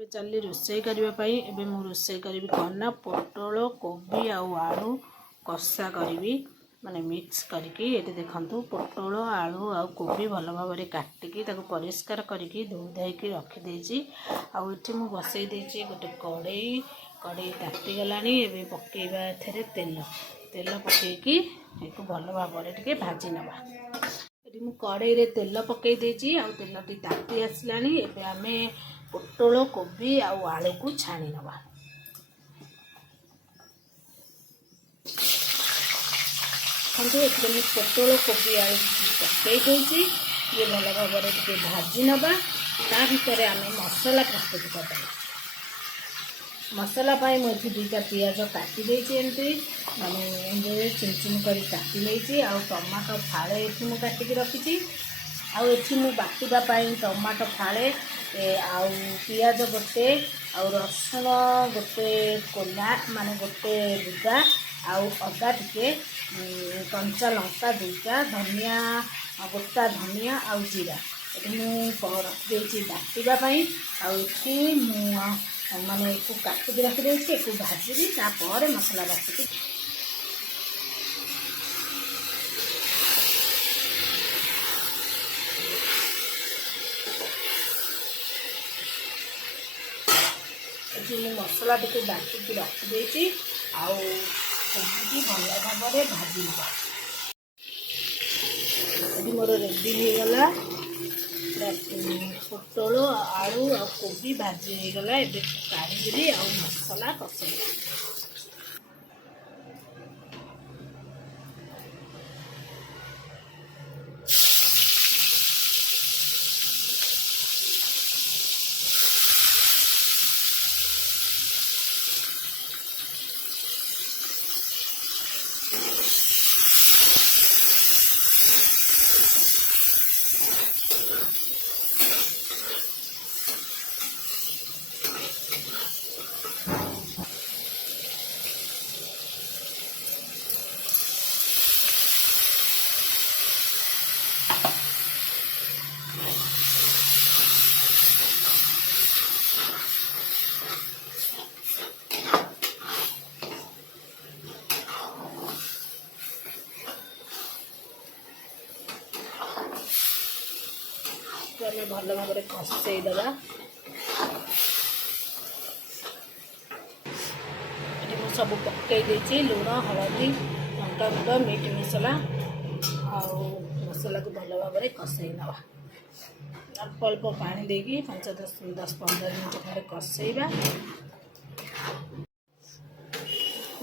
चली रोसई करने एबे मु रोसई करी कौन ना पोटल कोबी आलू कषा करी माने मिक्स करके ये देखु पोटल आलू आ कोबी भल भाव में काटिकी परिष्कार करके धोई धाइकी रखीदे आठी मु बसई देती गोटे कड़े ताती गला पकेबा एथरे तेल तेल पकईकी एक भल भाव में भाजी नवा मु कड़े तेल पकई देती आ तेल ताती आसला एबे आमे पोटल कोबी आलू को छाणी नवा पोटल कोबी आलू पकई देती ये भल भाव में भाजी नवा ता भीतर आम मसला प्रस्तुत कर मसला पाई मुझे दुईटा पियाज काटी देती माने चुन चुन कर काटी नहीं आ टमाटो फाड़े ये काटिकी रखी आठी मु बाटिबा टमाटो फाड़े आउ पियाज गोटे आउ रसुण गोटे कोला माने गोटे बुदा आउ अदा टिके कंचा लंका दुईटा धनिया गोटा धनिया आउ जीरा ये रखी बाटिबाई आठी माने काटिकी रखी एक भाजी तापर मसला बाटिकी मसला टी बाटिकी रखीदे आठी भल भाव में भाजी ये मोर रेडी हो गला पोटल आलू आ कोबी भाजी हो गला एबे काढ़ी आ मसला कषे भल भाव में कषे दबा सब पकई देती लुण हलदी लंका गुंड मीट मसला मसला को भल भाव में कषे नवा अल्प अल्प पानी देकी 5-10-15 मिनट खंडे कषेबा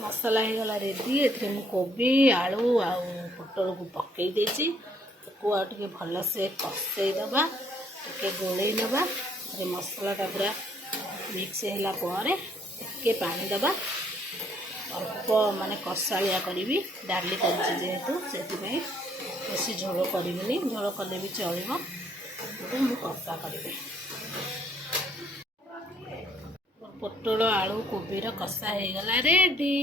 मसला हो गला रेडी ए कोबी आलू आ पोटल को पकई देती आगे भल से कषे दबा टे गोले नवा मसलाटा पूरा मिक्स है पानी दबा अल्प माने कषाया करी डाली कर जेहेतु से बेसी झोल करी झोल कले भी चलो मुझे कषा करी पोटल आलू कोबीर कषा हो गला रेडी।